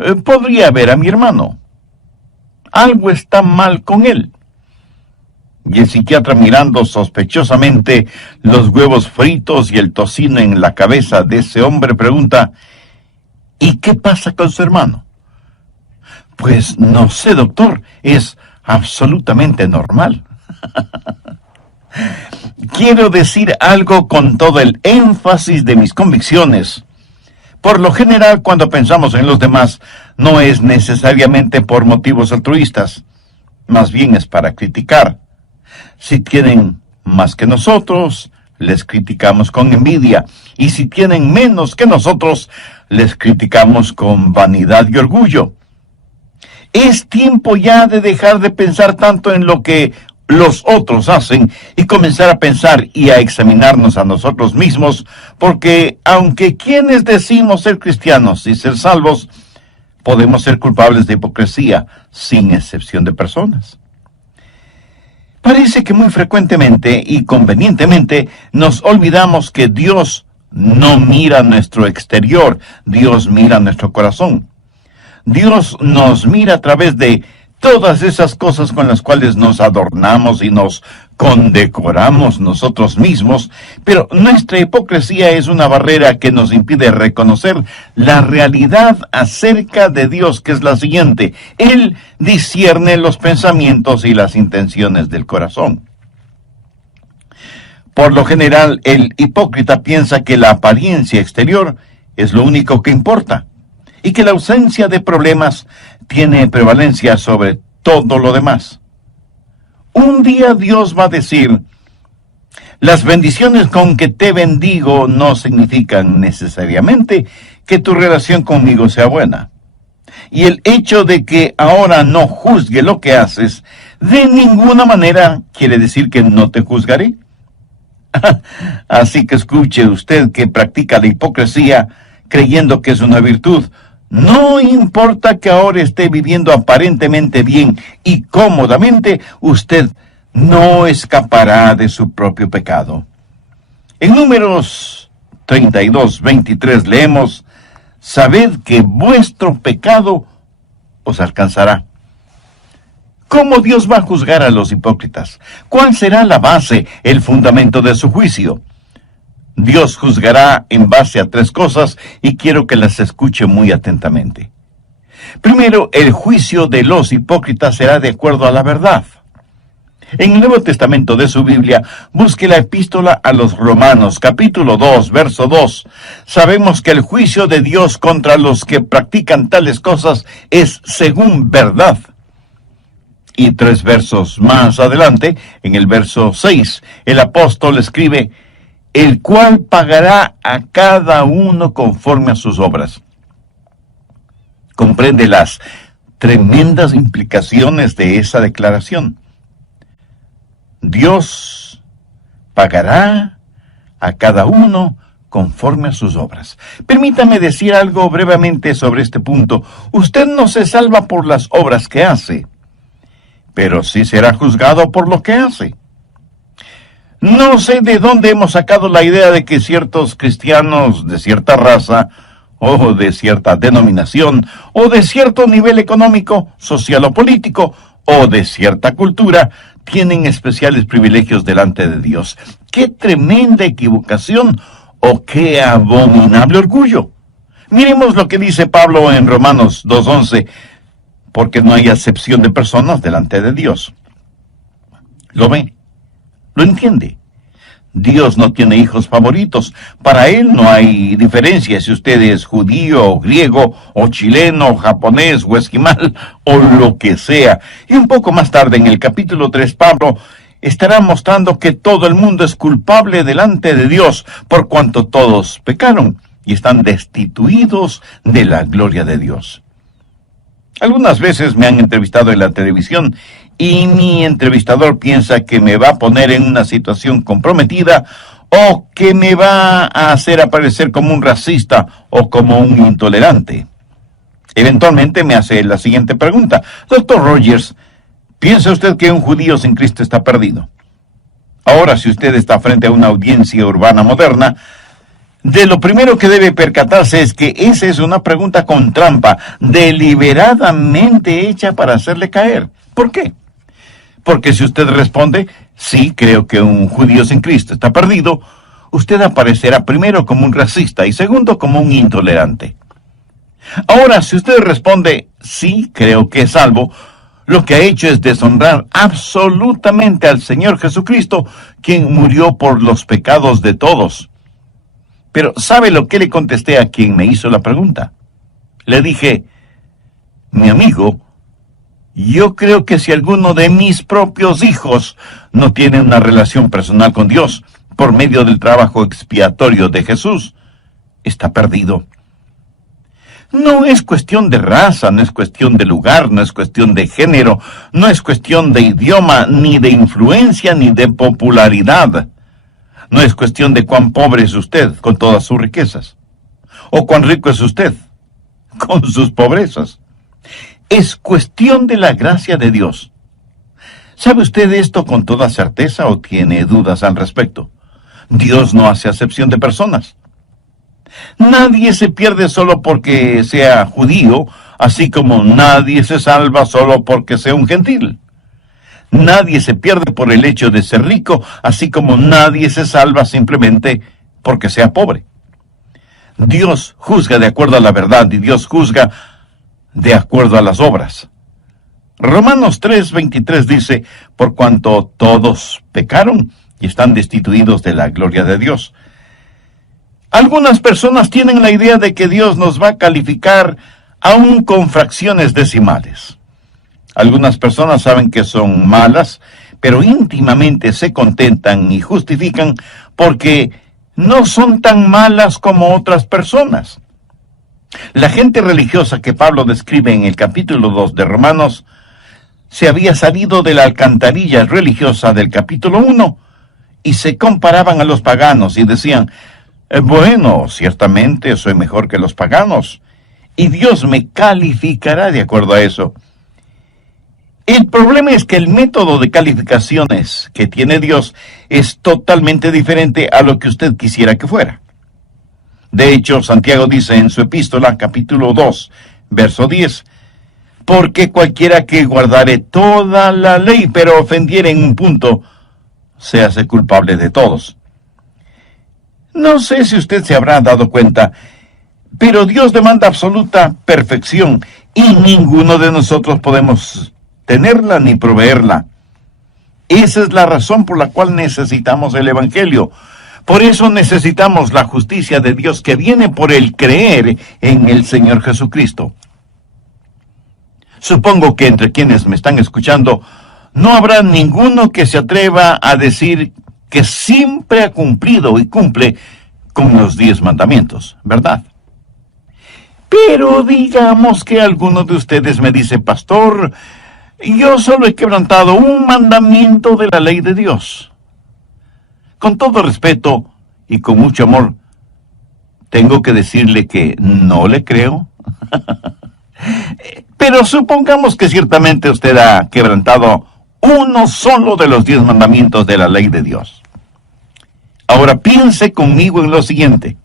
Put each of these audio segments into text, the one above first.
doctor, podría ver a mi hermano. Algo está mal con él. Y el psiquiatra, mirando sospechosamente los huevos fritos y el tocino en la cabeza de ese hombre, pregunta: ¿y qué pasa con su hermano? Pues no sé, doctor, es absolutamente normal. Quiero decir algo con todo el énfasis de mis convicciones. Por lo general, cuando pensamos en los demás, no es necesariamente por motivos altruistas, más bien es para criticar. Si tienen más que nosotros, les criticamos con envidia, y si tienen menos que nosotros, les criticamos con vanidad y orgullo. Es tiempo ya de dejar de pensar tanto en lo que los otros hacen y comenzar a pensar y a examinarnos a nosotros mismos, porque aunque quienes decimos ser cristianos y ser salvos, podemos ser culpables de hipocresía, sin excepción de personas. Parece que muy frecuentemente y convenientemente nos olvidamos que Dios no mira nuestro exterior, Dios mira nuestro corazón. Dios nos mira a través de todas esas cosas con las cuales nos adornamos y nos condecoramos nosotros mismos, pero nuestra hipocresía es una barrera que nos impide reconocer la realidad acerca de Dios, que es la siguiente: Él discierne los pensamientos y las intenciones del corazón. Por lo general, el hipócrita piensa que la apariencia exterior es lo único que importa, y que la ausencia de problemas tiene prevalencia sobre todo lo demás. Un día Dios va a decir: las bendiciones con que te bendigo no significan necesariamente que tu relación conmigo sea buena. Y el hecho de que ahora no juzgue lo que haces, de ninguna manera quiere decir que no te juzgaré. Así que escuche usted que practica la hipocresía creyendo que es una virtud. No importa que ahora esté viviendo aparentemente bien y cómodamente, usted no escapará de su propio pecado. En Números 32:23 leemos: sabed que vuestro pecado os alcanzará. ¿Cómo Dios va a juzgar a los hipócritas? ¿Cuál será la base, el fundamento de su juicio? Dios juzgará en base a 3 cosas y quiero que las escuche muy atentamente. Primero, el juicio de los hipócritas será de acuerdo a la verdad. En el Nuevo Testamento de su Biblia, busque la epístola a los Romanos, capítulo 2, verso 2. Sabemos que el juicio de Dios contra los que practican tales cosas es según verdad. Y 3 versos más adelante, en el verso 6, el apóstol escribe: el cual pagará a cada uno conforme a sus obras. Comprende las tremendas implicaciones de esa declaración. Dios pagará a cada uno conforme a sus obras. Permítame decir algo brevemente sobre este punto. Usted no se salva por las obras que hace, pero sí será juzgado por lo que hace. No sé de dónde hemos sacado la idea de que ciertos cristianos de cierta raza, o de cierta denominación, o de cierto nivel económico, social o político, o de cierta cultura, tienen especiales privilegios delante de Dios. ¡Qué tremenda equivocación! ¡O qué abominable orgullo! Miremos lo que dice Pablo en Romanos 2:11, porque no hay acepción de personas delante de Dios. ¿Lo ve? ¿Lo entiende? Dios no tiene hijos favoritos. Para Él no hay diferencia si usted es judío, o griego, o chileno, o japonés, o esquimal, o lo que sea. Y un poco más tarde, en el capítulo 3, Pablo estará mostrando que todo el mundo es culpable delante de Dios, por cuanto todos pecaron y están destituidos de la gloria de Dios. Algunas veces me han entrevistado en la televisión y mi entrevistador piensa que me va a poner en una situación comprometida o que me va a hacer aparecer como un racista o como un intolerante. Eventualmente me hace la siguiente pregunta: Dr. Rogers, ¿piensa usted que un judío sin Cristo está perdido? Ahora, si usted está frente a una audiencia urbana moderna, De lo primero que debe percatarse es que esa es una pregunta con trampa, deliberadamente hecha para hacerle caer. ¿Por qué? Porque si usted responde, sí, creo que un judío sin Cristo está perdido, usted aparecerá primero como un racista y segundo como un intolerante. Ahora, si usted responde, sí, creo que es salvo, lo que ha hecho es deshonrar absolutamente al Señor Jesucristo, quien murió por los pecados de todos. Pero ¿sabe lo que le contesté a quien me hizo la pregunta? Le dije, mi amigo, yo creo que si alguno de mis propios hijos no tiene una relación personal con Dios por medio del trabajo expiatorio de Jesús, está perdido. No es cuestión de raza, no es cuestión de lugar, no es cuestión de género, no es cuestión de idioma, ni de influencia, ni de popularidad. No es cuestión de cuán pobre es usted con todas sus riquezas, o cuán rico es usted con sus pobrezas. Es cuestión de la gracia de Dios. ¿Sabe usted esto con toda certeza o tiene dudas al respecto? Dios no hace acepción de personas. Nadie se pierde solo porque sea judío, así como nadie se salva solo porque sea un gentil. Nadie se pierde por el hecho de ser rico, así como nadie se salva simplemente porque sea pobre. Dios juzga de acuerdo a la verdad y Dios juzga de acuerdo a las obras. Romanos 3:23 dice, por cuanto todos pecaron y están destituidos de la gloria de Dios. Algunas personas tienen la idea de que Dios nos va a calificar aún con fracciones decimales. Algunas personas saben que son malas, pero íntimamente se contentan y justifican porque no son tan malas como otras personas. La gente religiosa que Pablo describe en el capítulo 2 de Romanos se había salido de la alcantarilla religiosa del capítulo 1 y se comparaban a los paganos y decían, bueno, ciertamente soy mejor que los paganos y Dios me calificará de acuerdo a eso. El problema es que el método de calificaciones que tiene Dios es totalmente diferente a lo que usted quisiera que fuera. De hecho, Santiago dice en su epístola, capítulo 2, verso 10, porque cualquiera que guardare toda la ley, pero ofendiere en un punto, se hace culpable de todos. No sé si usted se habrá dado cuenta, pero Dios demanda absoluta perfección y ninguno de nosotros podemos tenerla ni proveerla. Esa es la razón por la cual necesitamos el Evangelio. Por eso necesitamos la justicia de Dios que viene por el creer en el Señor Jesucristo. Supongo que entre quienes me están escuchando no habrá ninguno que se atreva a decir que siempre ha cumplido y cumple con los 10 mandamientos, ¿verdad? Pero digamos que alguno de ustedes me dice, pastor, yo solo he quebrantado un mandamiento de la ley de Dios. Con todo respeto y con mucho amor, tengo que decirle que no le creo. Pero supongamos que ciertamente usted ha quebrantado uno solo de los 10 mandamientos de la ley de Dios. Ahora piense conmigo en lo siguiente.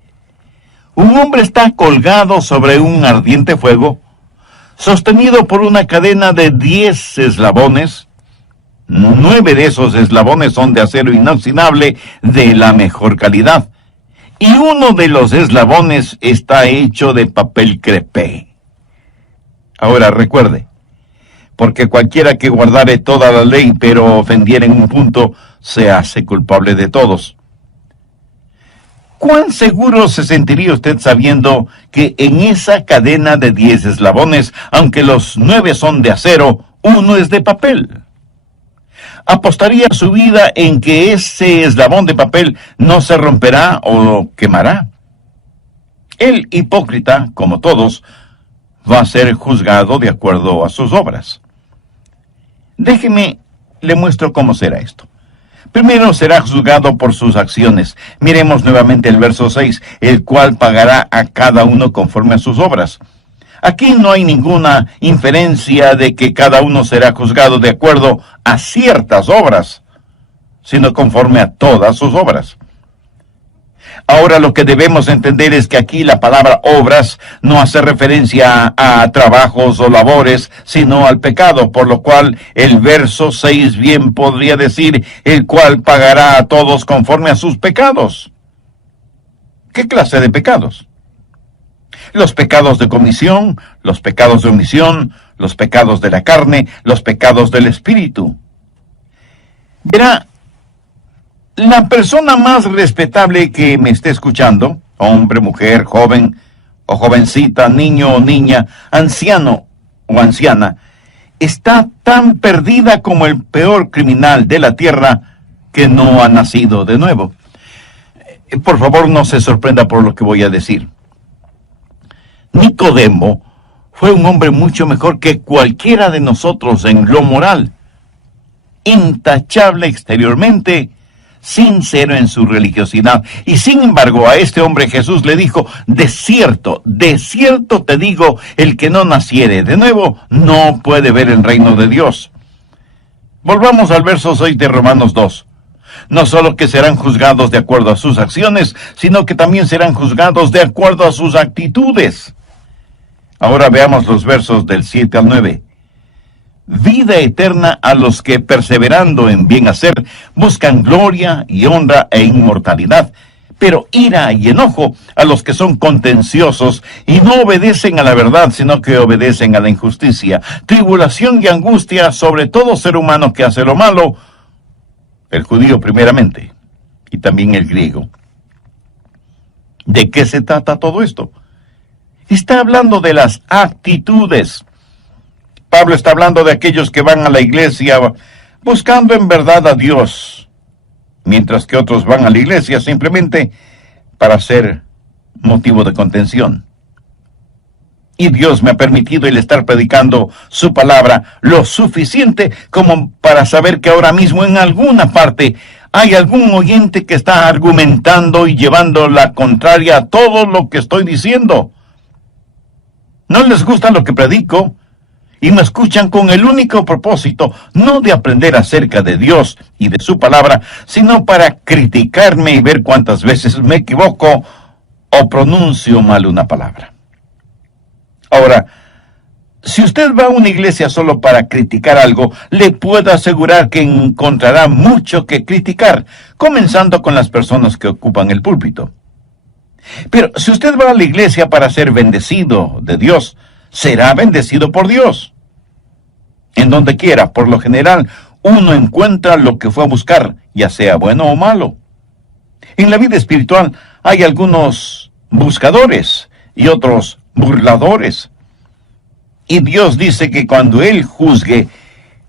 Un hombre está colgado sobre un ardiente fuego, sostenido por una cadena de 10 eslabones. 9 de esos eslabones son de acero inoxidable de la mejor calidad. Y uno de los eslabones está hecho de papel crepé. Ahora recuerde, porque cualquiera que guardare toda la ley, pero ofendiere en un punto, se hace culpable de todos. ¿Cuán seguro se sentiría usted sabiendo que en esa cadena de 10 eslabones, aunque los 9 son de acero, uno es de papel? ¿Apostaría su vida en que ese eslabón de papel no se romperá o quemará? El hipócrita, como todos, va a ser juzgado de acuerdo a sus obras. Déjeme, le muestro cómo será esto. Primero será juzgado por sus acciones. Miremos nuevamente el verso 6, el cual pagará a cada uno conforme a sus obras. Aquí no hay ninguna inferencia de que cada uno será juzgado de acuerdo a ciertas obras, sino conforme a todas sus obras. Ahora lo que debemos entender es que aquí la palabra obras no hace referencia a trabajos o labores, sino al pecado, por lo cual el verso 6 bien podría decir, el cual pagará a todos conforme a sus pecados. ¿Qué clase de pecados? Los pecados de comisión, los pecados de omisión, los pecados de la carne, los pecados del espíritu. Verá, la persona más respetable que me esté escuchando, hombre, mujer, joven o jovencita, niño o niña, anciano o anciana, está tan perdida como el peor criminal de la tierra que no ha nacido de nuevo. Por favor, no se sorprenda por lo que voy a decir. Nicodemo fue un hombre mucho mejor que cualquiera de nosotros en lo moral, intachable exteriormente, sincero en su religiosidad. Y sin embargo, a este hombre Jesús le dijo, de cierto te digo, el que no naciere de nuevo no puede ver el reino de Dios. Volvamos al verso 6 de Romanos 2. No solo que serán juzgados de acuerdo a sus acciones, sino que también serán juzgados de acuerdo a sus actitudes. Ahora veamos los versos del 7 al 9. Vida eterna a los que, perseverando en bien hacer, buscan gloria y honra e inmortalidad, pero ira y enojo a los que son contenciosos y no obedecen a la verdad, sino que obedecen a la injusticia. Tribulación y angustia sobre todo ser humano que hace lo malo, el judío primeramente, y también el griego. ¿De qué se trata todo esto? Está hablando de las actitudes. Pablo está hablando de aquellos que van a la iglesia buscando en verdad a Dios, mientras que otros van a la iglesia simplemente para ser motivo de contención. Y Dios me ha permitido el estar predicando su palabra lo suficiente como para saber que ahora mismo en alguna parte hay algún oyente que está argumentando y llevando la contraria a todo lo que estoy diciendo. No les gusta lo que predico y me escuchan con el único propósito, no de aprender acerca de Dios y de su palabra, sino para criticarme y ver cuántas veces me equivoco o pronuncio mal una palabra. Ahora, si usted va a una iglesia solo para criticar algo, le puedo asegurar que encontrará mucho que criticar, comenzando con las personas que ocupan el púlpito. Pero si usted va a la iglesia para ser bendecido de Dios, será bendecido por Dios. En donde quiera, por lo general, uno encuentra lo que fue a buscar, ya sea bueno o malo. En la vida espiritual hay algunos buscadores y otros burladores. Y Dios dice que cuando Él juzgue,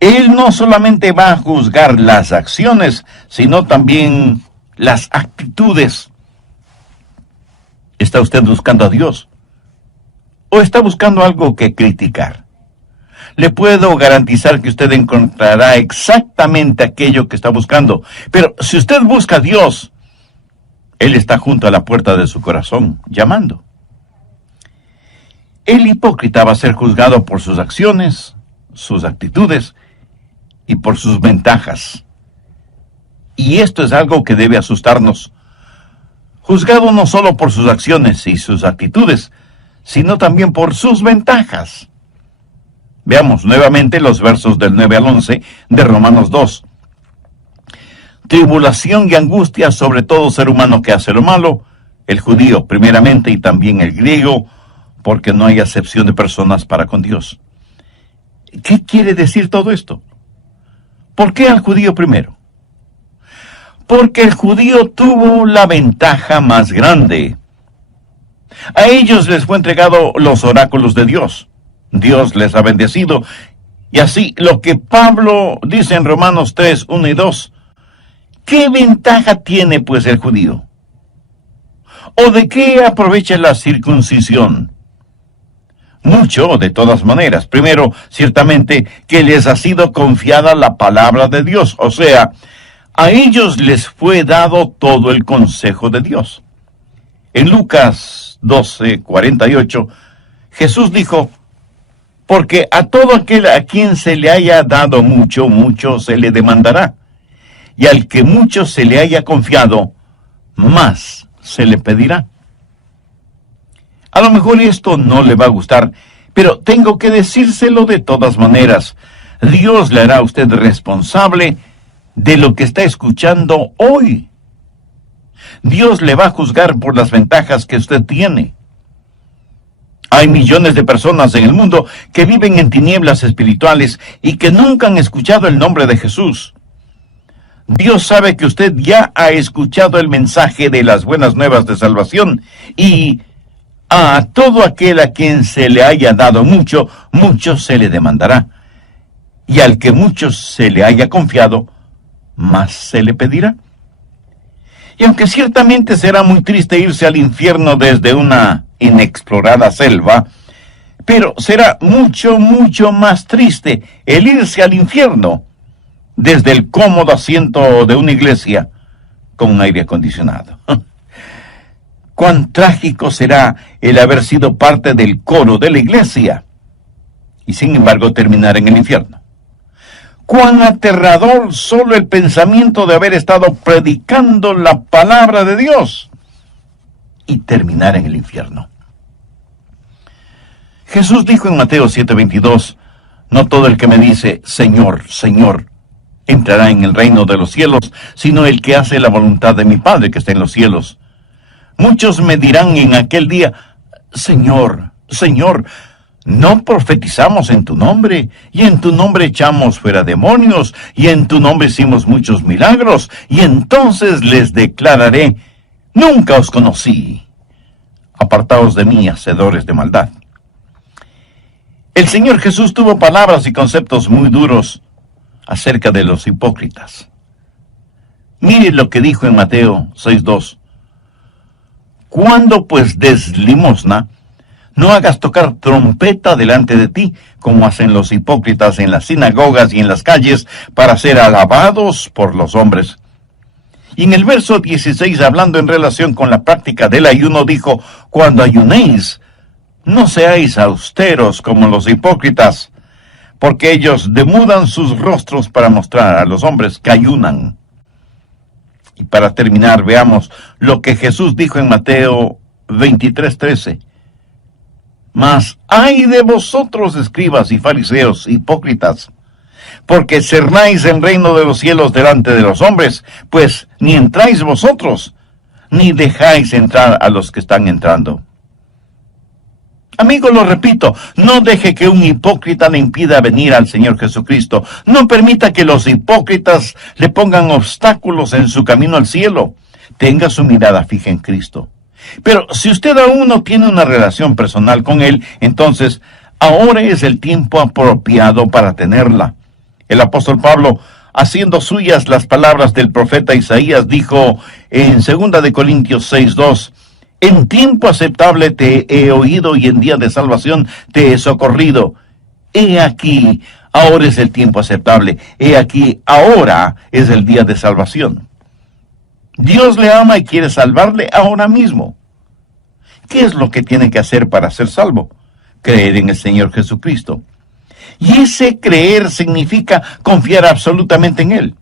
Él no solamente va a juzgar las acciones, sino también las actitudes. ¿Está usted buscando a Dios? ¿O está buscando algo que criticar? Le puedo garantizar que usted encontrará exactamente aquello que está buscando. Pero si usted busca a Dios, Él está junto a la puerta de su corazón, llamando. El hipócrita va a ser juzgado por sus acciones, sus actitudes y por sus ventajas. Y esto es algo que debe asustarnos. Juzgado no solo por sus acciones y sus actitudes, sino también por sus ventajas. Veamos nuevamente los versos del 9 al 11 de Romanos 2. Tribulación y angustia sobre todo ser humano que hace lo malo, el judío primeramente y también el griego, porque no hay acepción de personas para con Dios. ¿Qué quiere decir todo esto? ¿Por qué al judío primero? Porque el judío tuvo la ventaja más grande. A ellos les fue entregado los oráculos de Dios. Dios les ha bendecido. Y así, lo que Pablo dice en Romanos 3, 1 y 2, ¿qué ventaja tiene pues el judío? ¿O de qué aprovecha la circuncisión? Mucho, de todas maneras. Primero, ciertamente, que les ha sido confiada la palabra de Dios. O sea, a ellos les fue dado todo el consejo de Dios. En Lucas 12, 48, Jesús dijo, porque a todo aquel a quien se le haya dado mucho, mucho se le demandará. Y al que mucho se le haya confiado, más se le pedirá. A lo mejor esto no le va a gustar, pero tengo que decírselo de todas maneras. Dios le hará a usted responsable de lo que está escuchando hoy. Dios le va a juzgar por las ventajas que usted tiene. Hay millones de personas en el mundo que viven en tinieblas espirituales y que nunca han escuchado el nombre de Jesús. Dios sabe que usted ya ha escuchado el mensaje de las buenas nuevas de salvación y a todo aquel a quien se le haya dado mucho, mucho se le demandará. Y al que mucho se le haya confiado, más se le pedirá. Y aunque ciertamente será muy triste irse al infierno desde una inexplorada selva, pero será mucho, mucho más triste el irse al infierno desde el cómodo asiento de una iglesia con un aire acondicionado. Cuán trágico será el haber sido parte del coro de la iglesia y sin embargo terminar en el infierno. Cuán aterrador solo el pensamiento de haber estado predicando la palabra de Dios y terminar en el infierno. Jesús dijo en Mateo 7:22, no todo el que me dice, Señor, Señor, entrará en el reino de los cielos, sino el que hace la voluntad de mi Padre que está en los cielos. Muchos me dirán en aquel día, Señor, Señor, ¿no profetizamos en tu nombre? Y en tu nombre echamos fuera demonios, y en tu nombre hicimos muchos milagros, y entonces les declararé, nunca os conocí. Apartaos de mí, hacedores de maldad. El Señor Jesús tuvo palabras y conceptos muy duros acerca de los hipócritas. Mire lo que dijo en Mateo 6:2. Cuando pues des limosna, no hagas tocar trompeta delante de ti, como hacen los hipócritas en las sinagogas y en las calles, para ser alabados por los hombres. Y en el verso 16, hablando en relación con la práctica del ayuno, dijo, cuando ayunéis, no seáis austeros como los hipócritas, porque ellos demudan sus rostros para mostrar a los hombres que ayunan. Y para terminar, veamos lo que Jesús dijo en Mateo 23:13. Mas ay de vosotros, escribas y fariseos, hipócritas, porque cerráis el reino de los cielos delante de los hombres, pues ni entráis vosotros, ni dejáis entrar a los que están entrando. Amigo, lo repito, no deje que un hipócrita le impida venir al Señor Jesucristo. No permita que los hipócritas le pongan obstáculos en su camino al cielo. Tenga su mirada fija en Cristo. Pero si usted aún no tiene una relación personal con Él, entonces ahora es el tiempo apropiado para tenerla. El apóstol Pablo, haciendo suyas las palabras del profeta Isaías, dijo en 2 de Corintios 6:2, en tiempo aceptable te he oído y en día de salvación te he socorrido. He aquí, ahora es el tiempo aceptable. He aquí, ahora es el día de salvación. Dios le ama y quiere salvarle ahora mismo. ¿Qué es lo que tiene que hacer para ser salvo? Creer en el Señor Jesucristo. Y ese creer significa confiar absolutamente en Él.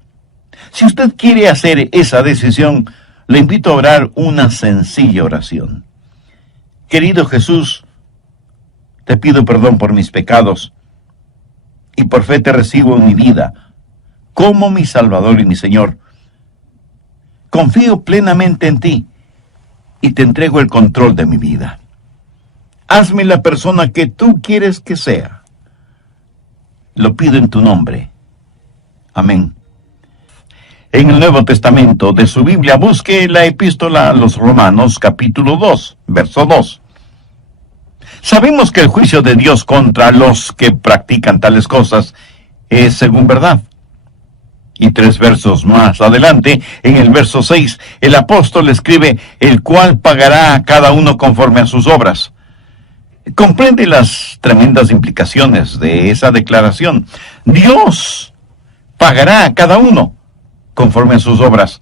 Si usted quiere hacer esa decisión, le invito a orar una sencilla oración. Querido Jesús, te pido perdón por mis pecados y por fe te recibo en mi vida como mi Salvador y mi Señor. Confío plenamente en ti y te entrego el control de mi vida. Hazme la persona que tú quieres que sea. Lo pido en tu nombre. Amén. En el Nuevo Testamento de su Biblia, busque la epístola a los Romanos, capítulo 2, verso 2. Sabemos que el juicio de Dios contra los que practican tales cosas es según verdad. Y 3 versos más adelante, en el verso 6, el apóstol escribe, el cual pagará a cada uno conforme a sus obras. Comprende las tremendas implicaciones de esa declaración. Dios pagará a cada uno conforme a sus obras.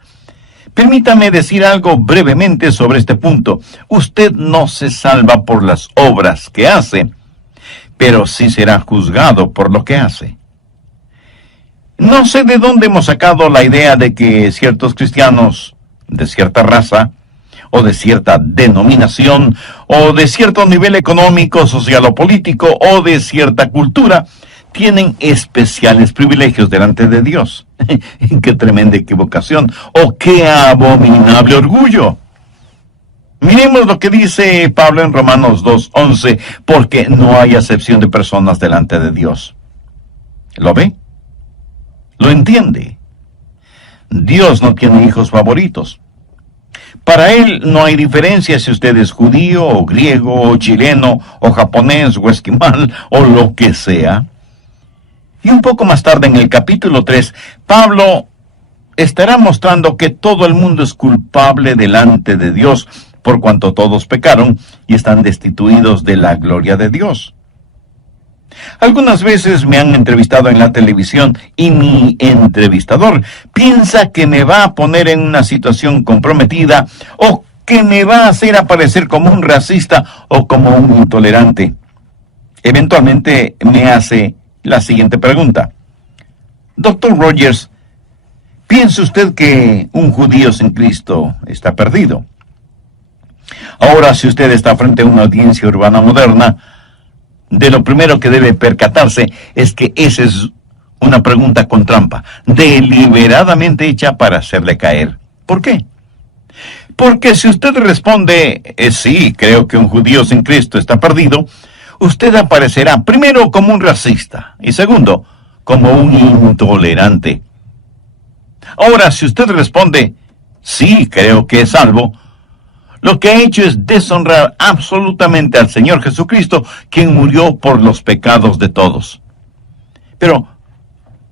Permítame decir algo brevemente sobre este punto. Usted no se salva por las obras que hace, pero sí será juzgado por lo que hace. No sé de dónde hemos sacado la idea de que ciertos cristianos de cierta raza o de cierta denominación, o de cierto nivel económico, social o político, o de cierta cultura, tienen especiales privilegios delante de Dios. ¡Qué tremenda equivocación! ¡Oh, qué abominable orgullo! Miremos lo que dice Pablo en Romanos 2:11, porque no hay acepción de personas delante de Dios. ¿Lo ve? ¿Lo entiende? Dios no tiene hijos favoritos. Para Él no hay diferencia si usted es judío, o griego, o chileno, o japonés, o esquimal, o lo que sea. Y un poco más tarde, en el capítulo 3, Pablo estará mostrando que todo el mundo es culpable delante de Dios, por cuanto todos pecaron y están destituidos de la gloria de Dios. Algunas veces me han entrevistado en la televisión y mi entrevistador piensa que me va a poner en una situación comprometida o que me va a hacer aparecer como un racista o como un intolerante. Eventualmente me hace la siguiente pregunta: Dr. Rogers, ¿piensa usted que un judío sin Cristo está perdido? Ahora, si usted está frente a una audiencia urbana moderna, de lo primero que debe percatarse es que esa es una pregunta con trampa, deliberadamente hecha para hacerle caer. ¿Por qué? Porque si usted responde, sí, creo que un judío sin Cristo está perdido, usted aparecerá primero como un racista y segundo, como un intolerante. Ahora, si usted responde, sí, creo que es salvo, lo que ha hecho es deshonrar absolutamente al Señor Jesucristo, quien murió por los pecados de todos. Pero,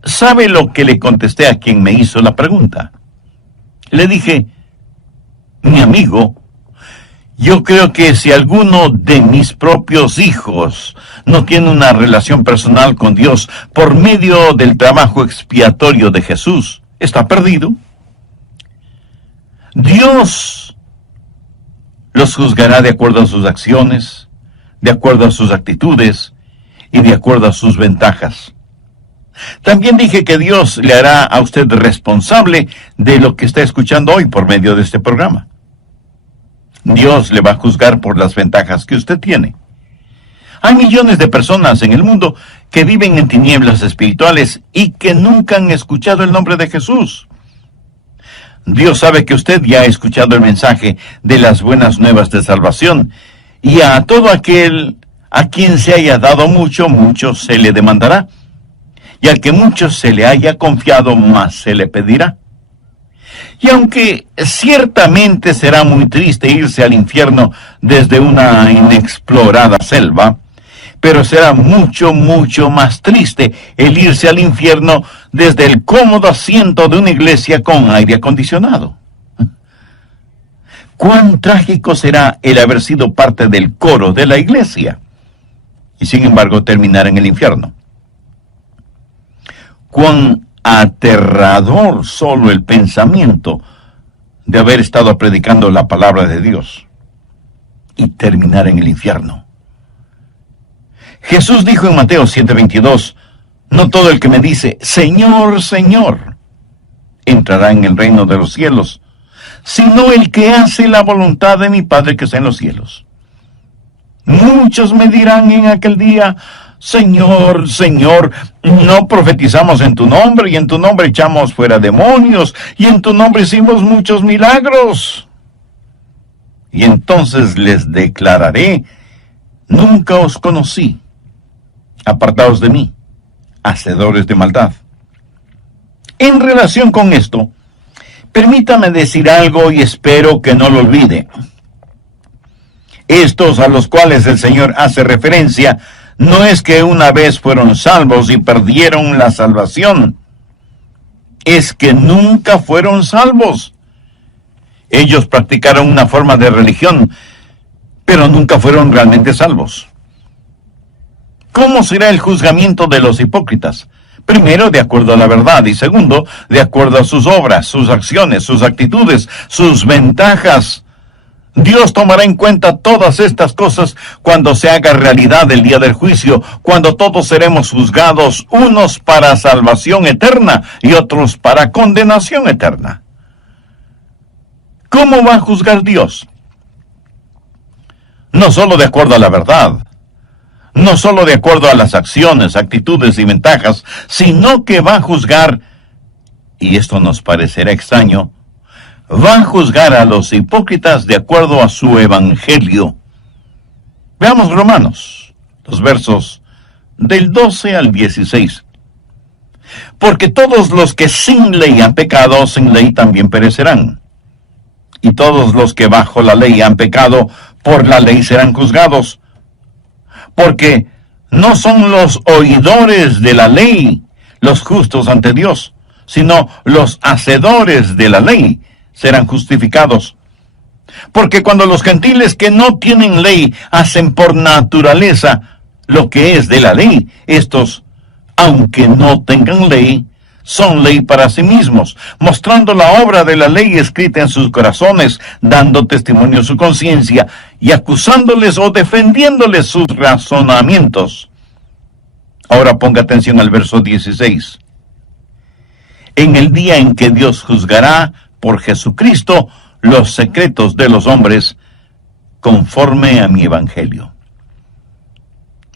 ¿sabe lo que le contesté a quien me hizo la pregunta? Le dije, mi amigo, yo creo que si alguno de mis propios hijos no tiene una relación personal con Dios por medio del trabajo expiatorio de Jesús, está perdido. Dios los juzgará de acuerdo a sus acciones, de acuerdo a sus actitudes y de acuerdo a sus ventajas. También dije que Dios le hará a usted responsable de lo que está escuchando hoy por medio de este programa. Dios le va a juzgar por las ventajas que usted tiene. Hay millones de personas en el mundo que viven en tinieblas espirituales y que nunca han escuchado el nombre de Jesús. Dios sabe que usted ya ha escuchado el mensaje de las buenas nuevas de salvación, y a todo aquel a quien se haya dado mucho, mucho se le demandará, y al que mucho se le haya confiado, más se le pedirá. Y aunque ciertamente será muy triste irse al infierno desde una inexplorada selva, pero será mucho, mucho más triste el irse al infierno desde el cómodo asiento de una iglesia con aire acondicionado. Cuán trágico será el haber sido parte del coro de la iglesia y sin embargo terminar en el infierno. Cuán aterrador solo el pensamiento de haber estado predicando la palabra de Dios y terminar en el infierno. Jesús dijo en Mateo 7:22, no todo el que me dice, Señor, Señor, entrará en el reino de los cielos, sino el que hace la voluntad de mi Padre que está en los cielos. Muchos me dirán en aquel día, Señor, Señor, no profetizamos en tu nombre, y en tu nombre echamos fuera demonios, y en tu nombre hicimos muchos milagros. Y entonces les declararé, nunca os conocí. Apartaos de mí, hacedores de maldad. En relación con esto, permítame decir algo y espero que no lo olvide. Estos a los cuales el Señor hace referencia, no es que una vez fueron salvos y perdieron la salvación, es que nunca fueron salvos. Ellos practicaron una forma de religión, pero nunca fueron realmente salvos. ¿Cómo será el juzgamiento de los hipócritas? Primero, de acuerdo a la verdad, y segundo, de acuerdo a sus obras, sus acciones, sus actitudes, sus ventajas. Dios tomará en cuenta todas estas cosas cuando se haga realidad el día del juicio, cuando todos seremos juzgados, unos para salvación eterna y otros para condenación eterna. ¿Cómo va a juzgar Dios? No solo de acuerdo a la verdad, no solo de acuerdo a las acciones, actitudes y ventajas, sino que va a juzgar, y esto nos parecerá extraño, va a juzgar a los hipócritas de acuerdo a su evangelio. Veamos Romanos, los versos del 12 al 16. Porque todos los que sin ley han pecado, sin ley también perecerán. Y todos los que bajo la ley han pecado, por la ley serán juzgados. Porque no son los oidores de la ley los justos ante Dios, sino los hacedores de la ley serán justificados. Porque cuando los gentiles que no tienen ley hacen por naturaleza lo que es de la ley, estos, aunque no tengan ley, son ley para sí mismos, mostrando la obra de la ley escrita en sus corazones, dando testimonio a su conciencia y acusándoles o defendiéndoles sus razonamientos. Ahora ponga atención al verso 16. En el día en que Dios juzgará por Jesucristo los secretos de los hombres, conforme a mi evangelio.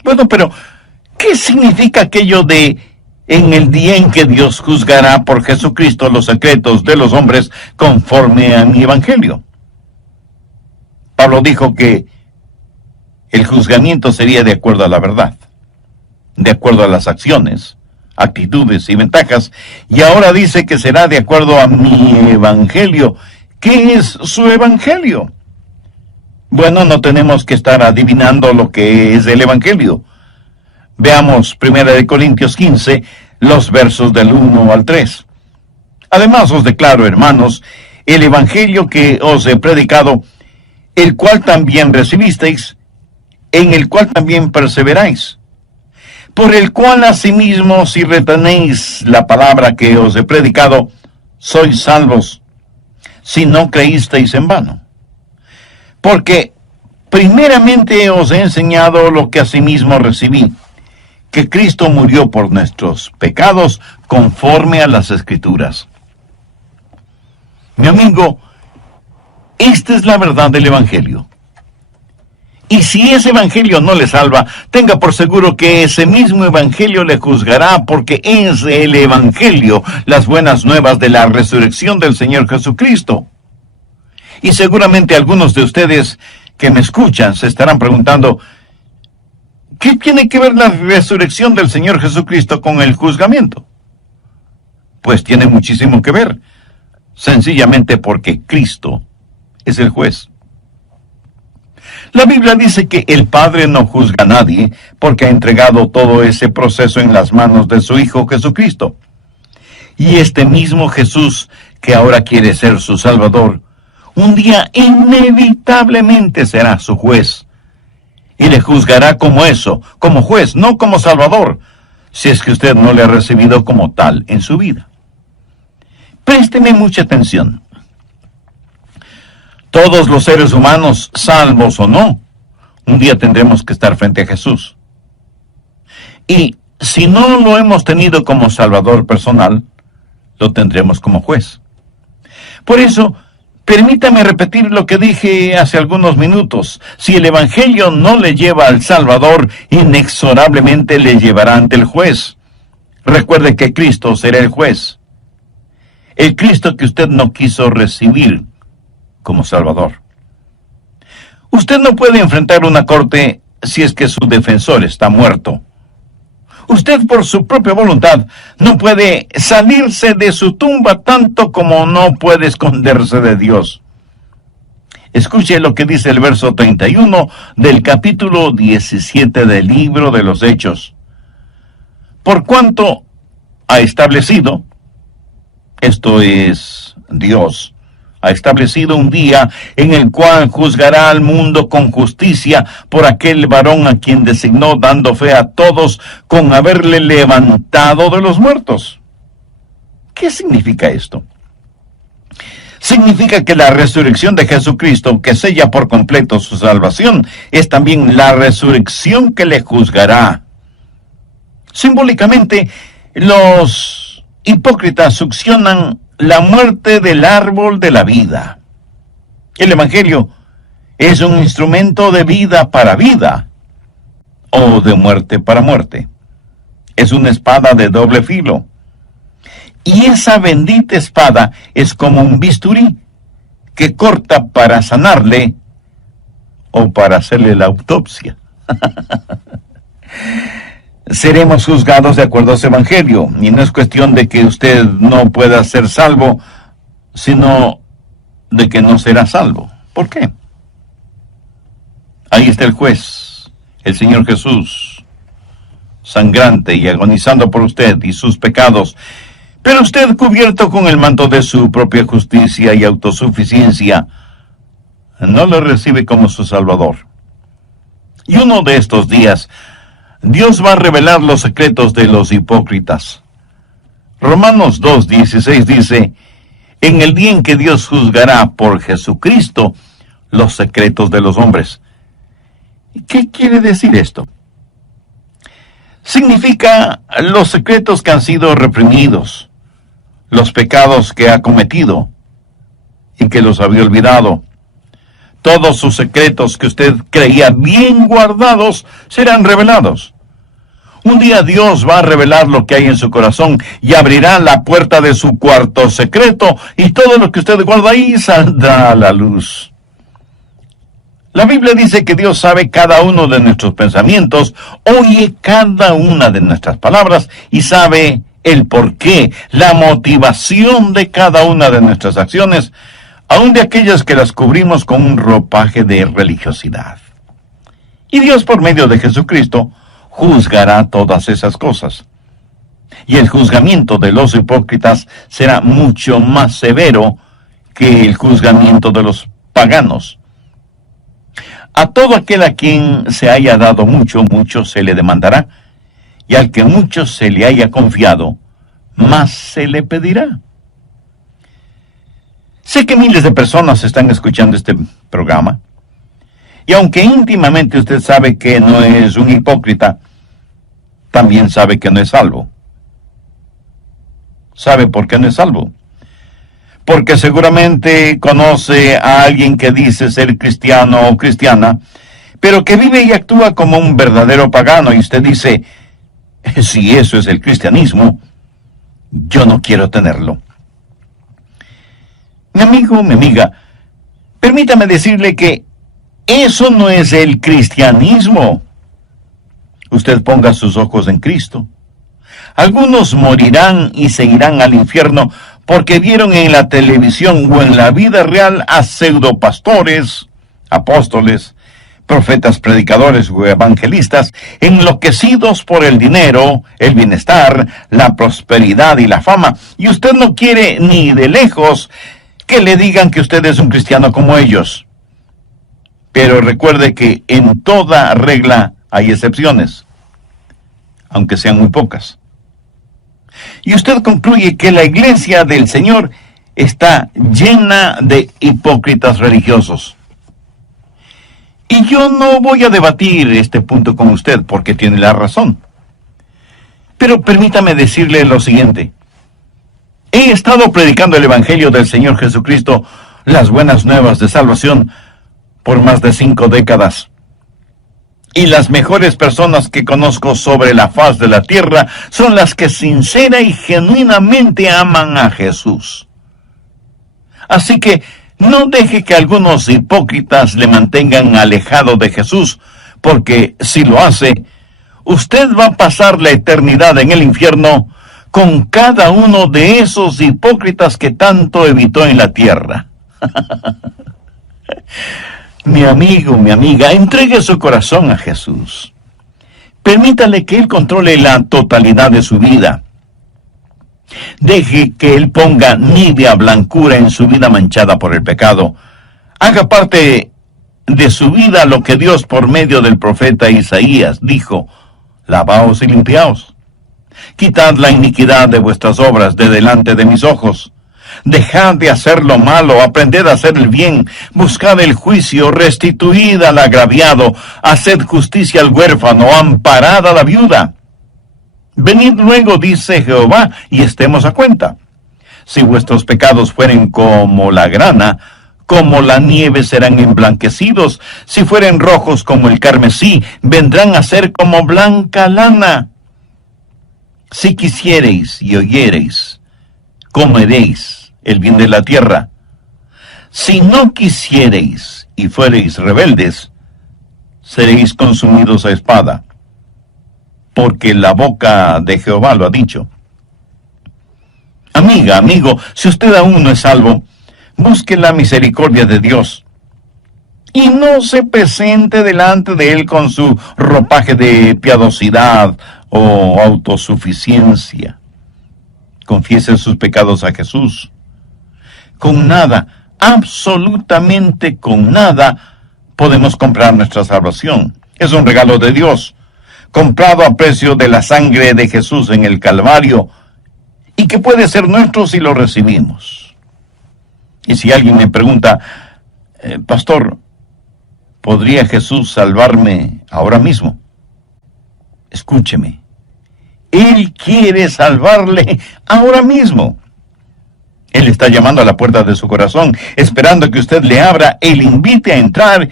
Bueno, pero ¿qué significa aquello de en el día en que Dios juzgará por Jesucristo los secretos de los hombres conforme a mi evangelio? Pablo dijo que el juzgamiento sería de acuerdo a la verdad, de acuerdo a las acciones, actitudes y ventajas, y ahora dice que será de acuerdo a mi evangelio. ¿Qué es su evangelio? Bueno, no tenemos que estar adivinando lo que es el evangelio. Veamos 1 Corintios 15, los versos del 1 al 3. Además os declaro, hermanos, el evangelio que os he predicado, el cual también recibisteis, en el cual también perseveráis, por el cual asimismo, si retenéis la palabra que os he predicado, sois salvos, si no creísteis en vano. Porque primeramente os he enseñado lo que asimismo recibí, que Cristo murió por nuestros pecados conforme a las Escrituras. Mi amigo, esta es la verdad del Evangelio. Y si ese Evangelio no le salva, tenga por seguro que ese mismo Evangelio le juzgará, porque es el Evangelio, las buenas nuevas de la resurrección del Señor Jesucristo. Y seguramente algunos de ustedes que me escuchan se estarán preguntando, ¿qué tiene que ver la resurrección del Señor Jesucristo con el juzgamiento? Pues tiene muchísimo que ver, sencillamente porque Cristo es el juez. La Biblia dice que el Padre no juzga a nadie porque ha entregado todo ese proceso en las manos de su Hijo Jesucristo. Y este mismo Jesús, que ahora quiere ser su Salvador, un día inevitablemente será su juez. Y le juzgará como eso, como juez, no como Salvador, si es que usted no le ha recibido como tal en su vida. Présteme mucha atención. Todos los seres humanos, salvos o no, un día tendremos que estar frente a Jesús. Y si no lo hemos tenido como Salvador personal, lo tendremos como juez. Por eso, permítame repetir lo que dije hace algunos minutos. Si el Evangelio no le lleva al Salvador, inexorablemente le llevará ante el juez. Recuerde que Cristo será el juez. El Cristo que usted no quiso recibir como Salvador. Usted no puede enfrentar una corte si es que su defensor está muerto. Usted por su propia voluntad no puede salirse de su tumba tanto como no puede esconderse de Dios. Escuche lo que dice el verso 31 del capítulo 17 del libro de los Hechos. Por cuanto ha establecido, esto es Dios, ha establecido un día en el cual juzgará al mundo con justicia por aquel varón a quien designó, dando fe a todos con haberle levantado de los muertos. ¿Qué significa esto? Significa que la resurrección de Jesucristo, que sella por completo su salvación, es también la resurrección que le juzgará. Simbólicamente, los hipócritas succionan la muerte del árbol de la vida. El Evangelio es un instrumento de vida para vida o de muerte para muerte. Es una espada de doble filo. Y esa bendita espada es como un bisturí que corta para sanarle o para hacerle la autopsia. Seremos juzgados de acuerdo a ese Evangelio, y no es cuestión de que usted no pueda ser salvo, sino de que no será salvo. ¿Por qué? Ahí está el juez, el Señor Jesús, sangrante y agonizando por usted y sus pecados, pero usted, cubierto con el manto de su propia justicia y autosuficiencia, no lo recibe como su Salvador. Y uno de estos días, Dios va a revelar los secretos de los hipócritas. Romanos 2:16 dice, en el día en que Dios juzgará por Jesucristo los secretos de los hombres. ¿Qué quiere decir esto? Significa los secretos que han sido reprimidos, los pecados que ha cometido y que los había olvidado. Todos sus secretos que usted creía bien guardados serán revelados. Un día Dios va a revelar lo que hay en su corazón y abrirá la puerta de su cuarto secreto y todo lo que usted guarda ahí saldrá a la luz. La Biblia dice que Dios sabe cada uno de nuestros pensamientos, oye cada una de nuestras palabras y sabe el porqué, la motivación de cada una de nuestras acciones, aun de aquellas que las cubrimos con un ropaje de religiosidad. Y Dios, por medio de Jesucristo, juzgará todas esas cosas. Y el juzgamiento de los hipócritas será mucho más severo que el juzgamiento de los paganos. A todo aquel a quien se haya dado mucho, mucho se le demandará, y al que mucho se le haya confiado, más se le pedirá. Sé que miles de personas están escuchando este programa, y aunque íntimamente usted sabe que no es un hipócrita, también sabe que no es salvo. ¿Sabe por qué no es salvo? Porque seguramente conoce a alguien que dice ser cristiano o cristiana, pero que vive y actúa como un verdadero pagano, y usted dice, si eso es el cristianismo, yo no quiero tenerlo. Mi amigo, mi amiga, permítame decirle que eso no es el cristianismo. Usted ponga sus ojos en Cristo. Algunos morirán y se irán al infierno porque vieron en la televisión o en la vida real a pseudopastores, apóstoles, profetas, predicadores o evangelistas enloquecidos por el dinero, el bienestar, la prosperidad y la fama. Y usted no quiere ni de lejos que le digan que usted es un cristiano como ellos. Pero recuerde que en toda regla hay excepciones, aunque sean muy pocas. Y usted concluye que la iglesia del Señor está llena de hipócritas religiosos. Y yo no voy a debatir este punto con usted porque tiene la razón. Pero permítame decirle lo siguiente. He estado predicando el Evangelio del Señor Jesucristo, las buenas nuevas de salvación, por más de 5 décadas. Y las mejores personas que conozco sobre la faz de la tierra son las que sincera y genuinamente aman a Jesús. Así que no deje que algunos hipócritas le mantengan alejado de Jesús, porque si lo hace, usted va a pasar la eternidad en el infierno con cada uno de esos hipócritas que tanto evitó en la tierra. Mi amigo, mi amiga, entregue su corazón a Jesús. Permítale que Él controle la totalidad de su vida. Deje que Él ponga nívea blancura en su vida manchada por el pecado. Haga parte de su vida lo que Dios por medio del profeta Isaías dijo: lavaos y limpiaos. Quitad la iniquidad de vuestras obras de delante de mis ojos. Dejad de hacer lo malo, aprended a hacer el bien, buscad el juicio, restituid al agraviado, haced justicia al huérfano, amparad a la viuda. Venid luego, dice Jehová, y estemos a cuenta. Si vuestros pecados fueren como la grana, como la nieve serán emblanquecidos, si fueren rojos como el carmesí, vendrán a ser como blanca lana. Si quisiereis y oyereis, comeréis el bien de la tierra. Si no quisiereis y fuereis rebeldes, seréis consumidos a espada, porque la boca de Jehová lo ha dicho. Amiga, amigo, si usted aún no es salvo, busque la misericordia de Dios y no se presente delante de Él con su ropaje de piadosidad o autosuficiencia. Confiese sus pecados a Jesús. Con nada, absolutamente con nada, podemos comprar nuestra salvación. Es un regalo de Dios, comprado a precio de la sangre de Jesús en el Calvario, y que puede ser nuestro si lo recibimos. Y si alguien me pregunta, pastor, ¿podría Jesús salvarme ahora mismo? Escúcheme, Él quiere salvarle ahora mismo. Él está llamando a la puerta de su corazón, esperando que usted le abra y le invite a entrar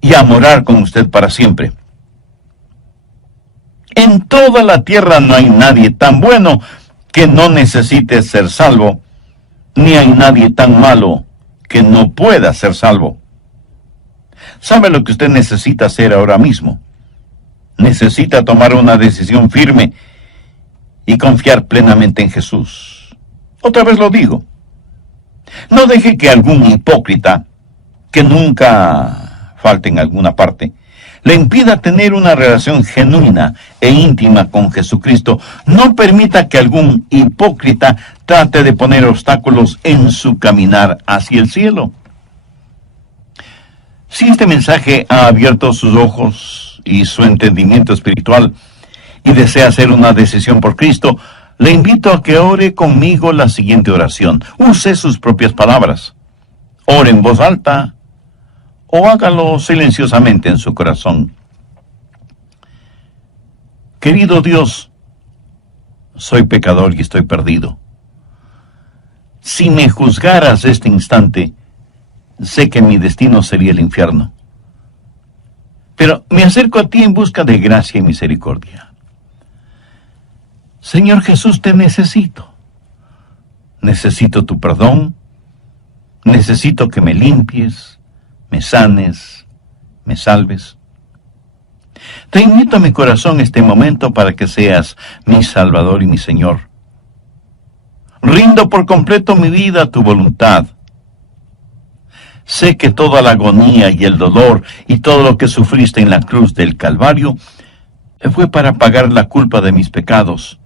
y a morar con usted para siempre. En toda la tierra no hay nadie tan bueno que no necesite ser salvo, ni hay nadie tan malo que no pueda ser salvo. ¿Sabe lo que usted necesita hacer ahora mismo? Necesita tomar una decisión firme y confiar plenamente en Jesús. Otra vez lo digo. No deje que algún hipócrita, que nunca falte en alguna parte, le impida tener una relación genuina e íntima con Jesucristo. No permita que algún hipócrita trate de poner obstáculos en su caminar hacia el cielo. Si este mensaje ha abierto sus ojos y su entendimiento espiritual y desea hacer una decisión por Cristo, le invito a que ore conmigo la siguiente oración. Use sus propias palabras. Ore en voz alta o hágalo silenciosamente en su corazón. Querido Dios, soy pecador y estoy perdido. Si me juzgaras este instante, sé que mi destino sería el infierno. Pero me acerco a ti en busca de gracia y misericordia. Señor Jesús, te necesito. Necesito tu perdón. Necesito que me limpies, me sanes, me salves. Te invito a mi corazón este momento para que seas mi Salvador y mi Señor. Rindo por completo mi vida a tu voluntad. Sé que toda la agonía y el dolor y todo lo que sufriste en la cruz del Calvario fue para pagar la culpa de mis pecados